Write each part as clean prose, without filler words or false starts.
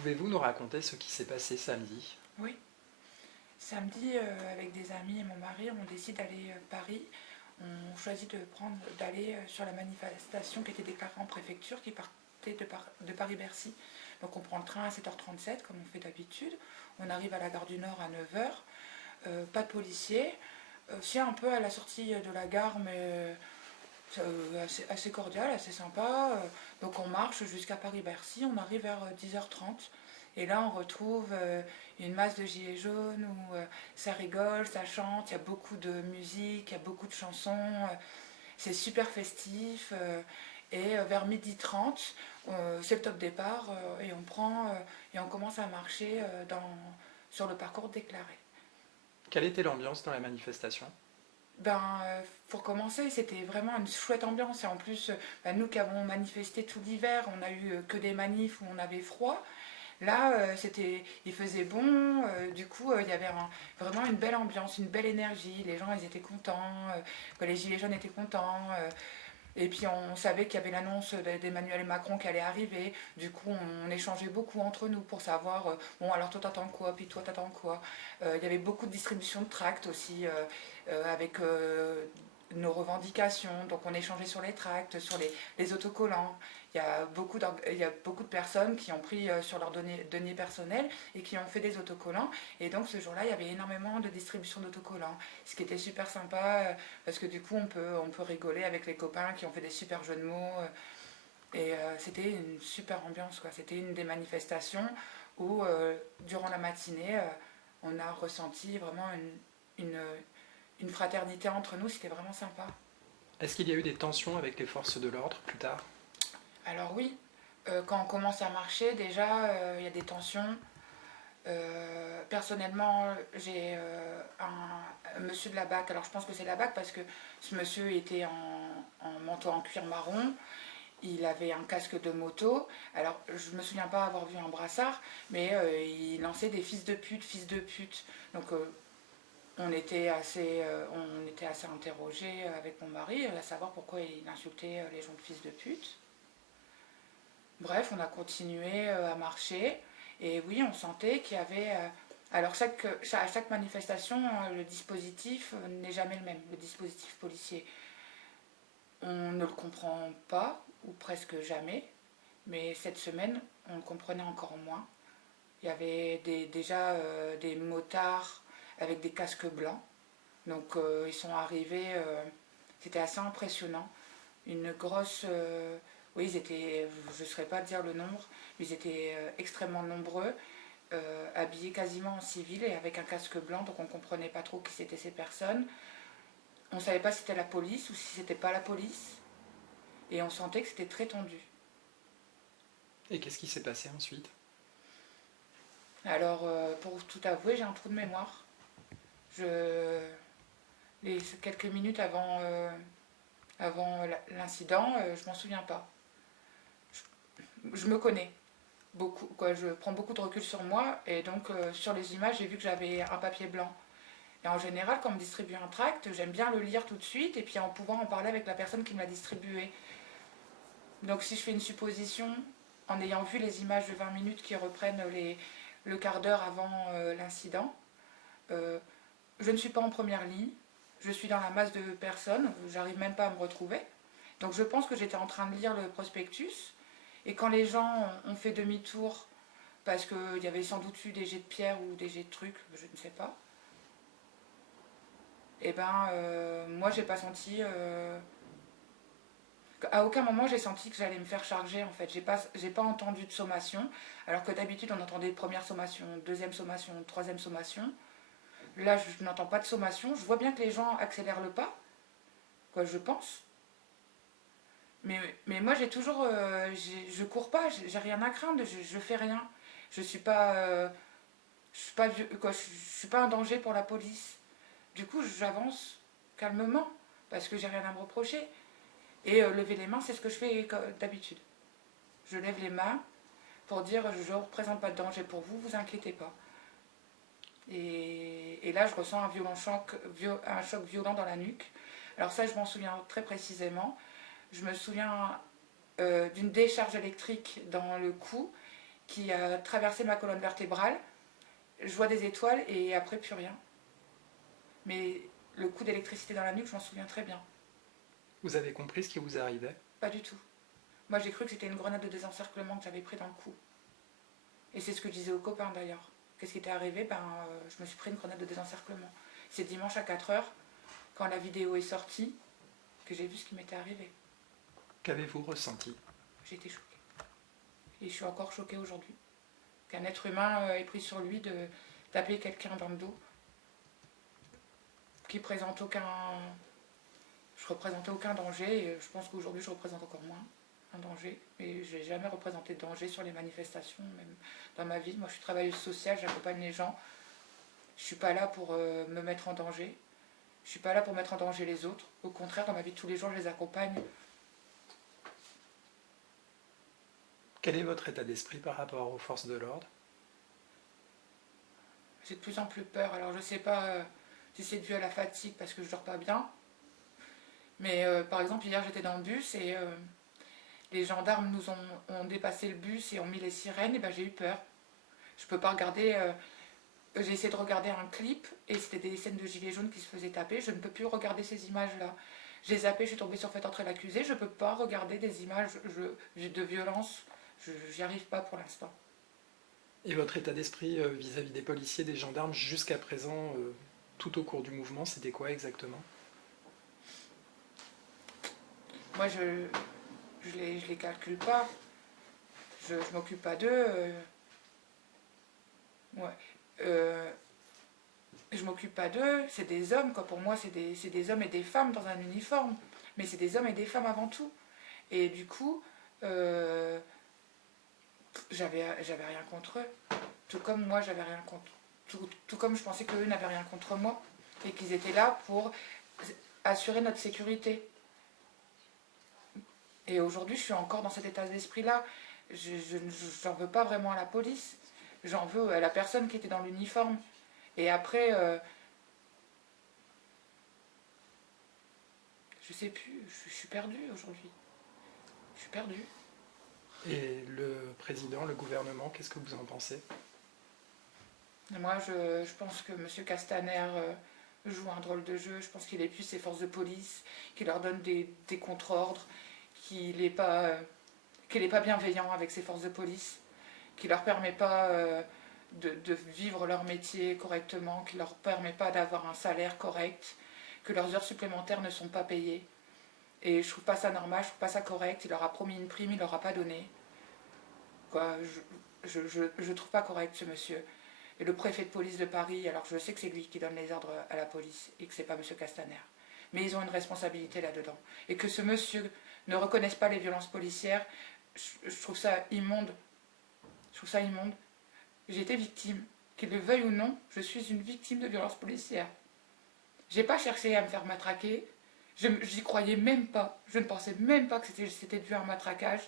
Pouvez-vous nous raconter ce qui s'est passé samedi? Oui, samedi, avec des amis et mon mari, on décide d'aller Paris. On choisit d'aller sur la manifestation qui était déclarée en préfecture, qui partait de Paris-Bercy. Donc on prend le train à 7h37, comme on fait d'habitude. On arrive à la gare du Nord à 9h. Pas de policiers. C'est un peu à la sortie de la gare, mais assez cordial, assez sympa. Donc on marche jusqu'à Paris-Bercy, on arrive vers 10h30. Et là, on retrouve une masse de gilets jaunes où ça rigole, ça chante, il y a beaucoup de musique, il y a beaucoup de chansons, c'est super festif. Et vers 12h30, c'est le top départ et on commence à marcher sur le parcours déclaré. Quelle était l'ambiance dans la manifestation? Pour commencer, c'était vraiment une chouette ambiance. Et en plus, nous qui avons manifesté tout l'hiver, on a eu que des manifs où on avait froid. Là, il faisait bon, du coup, il y avait vraiment une belle ambiance, une belle énergie. Les gens, ils étaient contents, les gilets jaunes étaient contents. Et puis, on savait qu'il y avait l'annonce d'Emmanuel Macron qui allait arriver. Du coup, on échangeait beaucoup entre nous pour savoir, bon, alors toi, t'attends quoi, puis toi, t'attends quoi. Il y avait beaucoup de distribution de tracts aussi, avec nos revendications. Donc, on échangeait sur les tracts, sur les autocollants. Il y a beaucoup de personnes qui ont pris sur leurs deniers personnels et qui ont fait des autocollants. Et donc ce jour-là, il y avait énormément de distribution d'autocollants. Ce qui était super sympa parce que du coup, on peut rigoler avec les copains qui ont fait des super jeux de mots. Et c'était une super ambiance, quoi. C'était une des manifestations où, durant la matinée, on a ressenti vraiment une fraternité entre nous. C'était vraiment sympa. Est-ce qu'il y a eu des tensions avec les forces de l'ordre plus tard? Alors oui, quand on commence à marcher, déjà, il y a des tensions. Personnellement, j'ai un monsieur de la BAC. Alors je pense que c'est la BAC parce que ce monsieur était en manteau en cuir marron. Il avait un casque de moto. Alors je me souviens pas avoir vu un brassard, mais il lançait des fils de pute, fils de pute. Donc on était assez interrogés avec mon mari à savoir pourquoi il insultait les gens de fils de pute. Bref, on a continué à marcher. Et oui, on sentait qu'il y avait... alors, à chaque manifestation, le dispositif n'est jamais le même, le dispositif policier. On ne le comprend pas, ou presque jamais, mais cette semaine, on le comprenait encore moins. Il y avait déjà des motards avec des casques blancs. Donc, ils sont arrivés, c'était assez impressionnant. Une grosse... oui, ils étaient, je ne saurais pas dire le nombre, mais ils étaient extrêmement nombreux, habillés quasiment en civil et avec un casque blanc, donc on ne comprenait pas trop qui c'était ces personnes. On ne savait pas si c'était la police ou si c'était pas la police, et on sentait que c'était très tendu. Et qu'est-ce qui s'est passé ensuite? Alors, pour tout avouer, j'ai un trou de mémoire. Je, quelques minutes avant l'incident, je m'en souviens pas. Je me connais beaucoup, quoi, je prends beaucoup de recul sur moi et donc sur les images j'ai vu que j'avais un papier blanc. Et en général quand on me distribue un tract, j'aime bien le lire tout de suite et puis en pouvant en parler avec la personne qui me l'a distribué. Donc si je fais une supposition, en ayant vu les images de 20 minutes qui reprennent le quart d'heure avant l'incident, euh, je ne suis pas en première ligne, je suis dans la masse de personnes, j'arrive même pas à me retrouver. Donc je pense que j'étais en train de lire le prospectus et quand les gens ont fait demi-tour parce qu'il y avait sans doute eu des jets de pierre ou des jets de trucs, je ne sais pas. Et ben, moi, j'ai pas senti. À aucun moment, j'ai senti que j'allais me faire charger, en fait. J'ai pas entendu de sommation, alors que d'habitude, on entendait première sommation, deuxième sommation, troisième sommation. Là, je n'entends pas de sommation. Je vois bien que les gens accélèrent le pas, quoi, je pense. Mais moi, j'ai toujours. Je cours pas, j'ai rien à craindre, je fais rien. Je suis pas. Je suis pas, quoi, je suis pas un danger pour la police. Du coup, j'avance calmement parce que j'ai rien à me reprocher. Et lever les mains, c'est ce que je fais d'habitude. Je lève les mains pour dire je ne représente pas de danger pour vous, vous inquiétez pas. Et là, je ressens un choc violent dans la nuque. Alors ça, je m'en souviens très précisément. Je me souviens d'une décharge électrique dans le cou qui a traversé ma colonne vertébrale. Je vois des étoiles et après plus rien. Mais le coup d'électricité dans la nuque, je m'en souviens très bien. Vous avez compris ce qui vous arrivait? Pas du tout. Moi j'ai cru que c'était une grenade de désencerclement que j'avais pris dans le cou. Et c'est ce que je disais aux copains d'ailleurs. Qu'est-ce qui était arrivé? Je me suis pris une grenade de désencerclement. C'est dimanche à 4h, quand la vidéo est sortie, que j'ai vu ce qui m'était arrivé. Qu'avez-vous ressenti? J'ai été choquée. Et je suis encore choquée aujourd'hui. Qu'un être humain ait pris sur lui de taper quelqu'un dans le dos, qui présente aucun... Je représentais aucun danger, et je pense qu'aujourd'hui je représente encore moins un danger. Et je n'ai jamais représenté de danger sur les manifestations, même dans ma vie. Moi je suis travailleuse sociale, j'accompagne les gens. Je ne suis pas là pour me mettre en danger. Je ne suis pas là pour mettre en danger les autres. Au contraire, dans ma vie de tous les jours, je les accompagne. Quel est votre état d'esprit par rapport aux forces de l'ordre? J'ai de plus en plus peur. Alors je ne sais pas si c'est dû à la fatigue parce que je ne dors pas bien. Mais par exemple, hier j'étais dans le bus et les gendarmes nous ont dépassé le bus et ont mis les sirènes. Et ben, j'ai eu peur. Je peux pas regarder... j'ai essayé de regarder un clip et c'était des scènes de gilets jaunes qui se faisaient taper. Je ne peux plus regarder ces images-là. J'ai zappé, je suis tombée sur Faites entrer l'accusé. Je ne peux pas regarder des images de violence. J'y arrive pas pour l'instant. Et votre état d'esprit vis-à-vis des policiers, des gendarmes, jusqu'à présent, tout au cours du mouvement, c'était quoi exactement? Moi, je les calcule pas. Je m'occupe pas d'eux. Ouais. Je m'occupe pas d'eux. C'est des hommes, quoi. Pour moi, c'est des hommes et des femmes dans un uniforme. Mais c'est des hommes et des femmes avant tout. Et du coup, j'avais rien contre eux. Tout comme moi, j'avais rien contre. Tout comme je pensais qu'eux n'avaient rien contre moi. Et qu'ils étaient là pour assurer notre sécurité. Et aujourd'hui, je suis encore dans cet état d'esprit-là. J'en veux pas vraiment à la police. J'en veux à la personne qui était dans l'uniforme. Et après, je sais plus, je suis perdue aujourd'hui. Je suis perdue. Et le président, le gouvernement, qu'est-ce que vous en pensez? Moi, je pense que M. Castaner joue un drôle de jeu. Je pense qu'il épuise ses forces de police, qu'il leur donne des contre-ordres, qu'il n'est pas bienveillant avec ses forces de police, qu'il leur permet pas de vivre leur métier correctement, qu'il leur permet pas d'avoir un salaire correct, que leurs heures supplémentaires ne sont pas payées. Et je trouve pas ça normal, je trouve pas ça correct. Il leur a promis une prime, il leur a pas donné. Quoi, je trouve pas correct ce monsieur. Et le préfet de police de Paris, alors je sais que c'est lui qui donne les ordres à la police et que c'est pas monsieur Castaner. Mais ils ont une responsabilité là-dedans. Et que ce monsieur ne reconnaisse pas les violences policières, je trouve ça immonde. Je trouve ça immonde. J'ai été victime. Qu'il le veuille ou non, je suis une victime de violences policières. J'ai pas cherché à me faire matraquer. J'y croyais même pas. Je ne pensais même pas que c'était dû à un matraquage.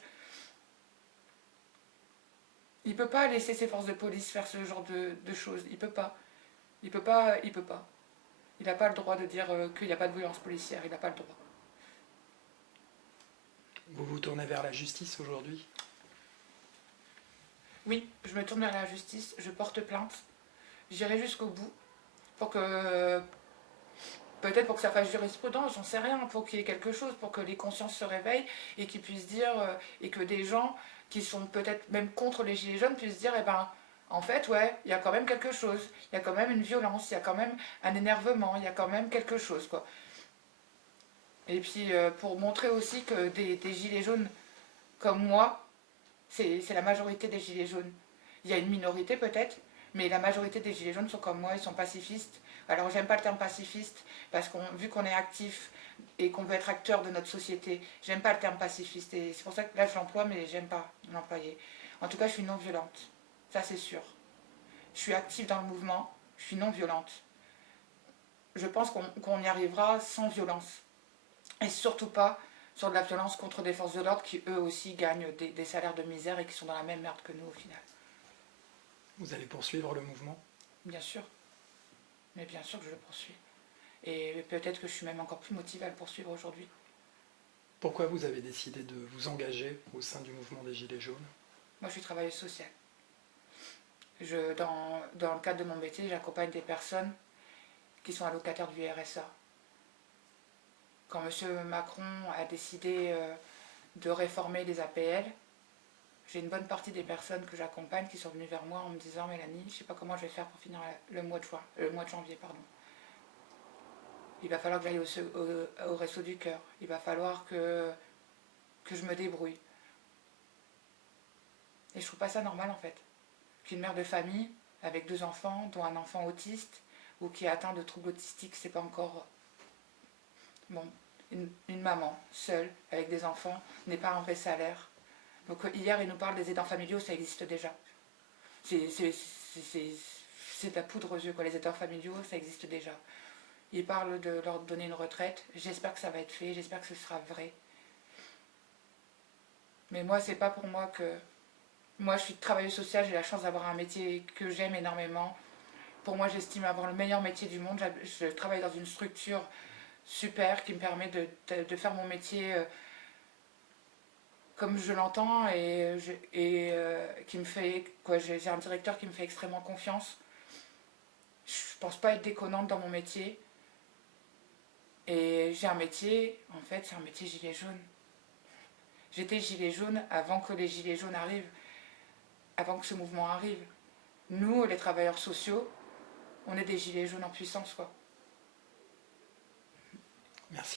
Il peut pas laisser ses forces de police faire ce genre de choses. Il peut pas. Il peut pas. Il peut pas. Il n'a pas le droit de dire qu'il n'y a pas de violence policière. Il n'a pas le droit. Vous vous tournez vers la justice aujourd'hui? Oui, je me tourne vers la justice. Je porte plainte. J'irai jusqu'au bout. Pour que... Peut-être pour que ça fasse jurisprudence, j'en sais rien. Pour qu'il y ait quelque chose. Pour que les consciences se réveillent et qu'ils puissent dire... et que des gens qui sont peut-être même contre les gilets jaunes puissent dire, eh ben, en fait, ouais, il y a quand même quelque chose, il y a quand même une violence, il y a quand même un énervement, il y a quand même quelque chose, quoi. Et puis, pour montrer aussi que des gilets jaunes comme moi, c'est la majorité des gilets jaunes. Il y a une minorité peut-être, mais la majorité des gilets jaunes sont comme moi, ils sont pacifistes. Alors, j'aime pas le terme pacifiste, parce que vu qu'on est actif et qu'on veut être acteur de notre société, j'aime pas le terme pacifiste. Et c'est pour ça que là, je l'emploie, mais j'aime pas l'employer. En tout cas, je suis non violente. Ça, c'est sûr. Je suis active dans le mouvement, je suis non violente. Je pense qu'on y arrivera sans violence. Et surtout pas sur de la violence contre des forces de l'ordre qui, eux aussi, gagnent des salaires de misère et qui sont dans la même merde que nous, au final. Vous allez poursuivre le mouvement? Bien sûr. Mais bien sûr que je le poursuis. Et peut-être que je suis même encore plus motivée à le poursuivre aujourd'hui. Pourquoi vous avez décidé de vous engager au sein du mouvement des Gilets jaunes? Moi, je suis travailleuse sociale. Dans le cadre de mon métier, j'accompagne des personnes qui sont allocataires du RSA. Quand M. Macron a décidé de réformer les APL, j'ai une bonne partie des personnes que j'accompagne qui sont venues vers moi en me disant « Mélanie, je ne sais pas comment je vais faire pour finir le mois de janvier. Pardon. Il va falloir que j'aille au Resto du Cœur. Il va falloir que je me débrouille. » Et je trouve pas ça normal en fait. Qu'une mère de famille avec 2 enfants, dont un enfant autiste ou qui est atteint de troubles autistiques, c'est pas encore... Bon, une maman seule avec des enfants n'est pas un vrai salaire. Donc hier, il nous parle des aidants familiaux, ça existe déjà. C'est de la poudre aux yeux, quoi. Les aidants familiaux, ça existe déjà. Il parle de leur donner une retraite. J'espère que ça va être fait, j'espère que ce sera vrai. Mais moi, c'est pas pour moi que... Moi, je suis travailleuse sociale, j'ai la chance d'avoir un métier que j'aime énormément. Pour moi, j'estime avoir le meilleur métier du monde. Je travaille dans une structure super qui me permet de faire mon métier comme je l'entends qui me fait... J'ai un directeur qui me fait extrêmement confiance. Je pense pas être déconnante dans mon métier. Et j'ai un métier, en fait, c'est un métier gilet jaune. J'étais gilet jaune avant que les gilets jaunes arrivent, avant que ce mouvement arrive. Nous, les travailleurs sociaux, on est des gilets jaunes en puissance, quoi. Merci.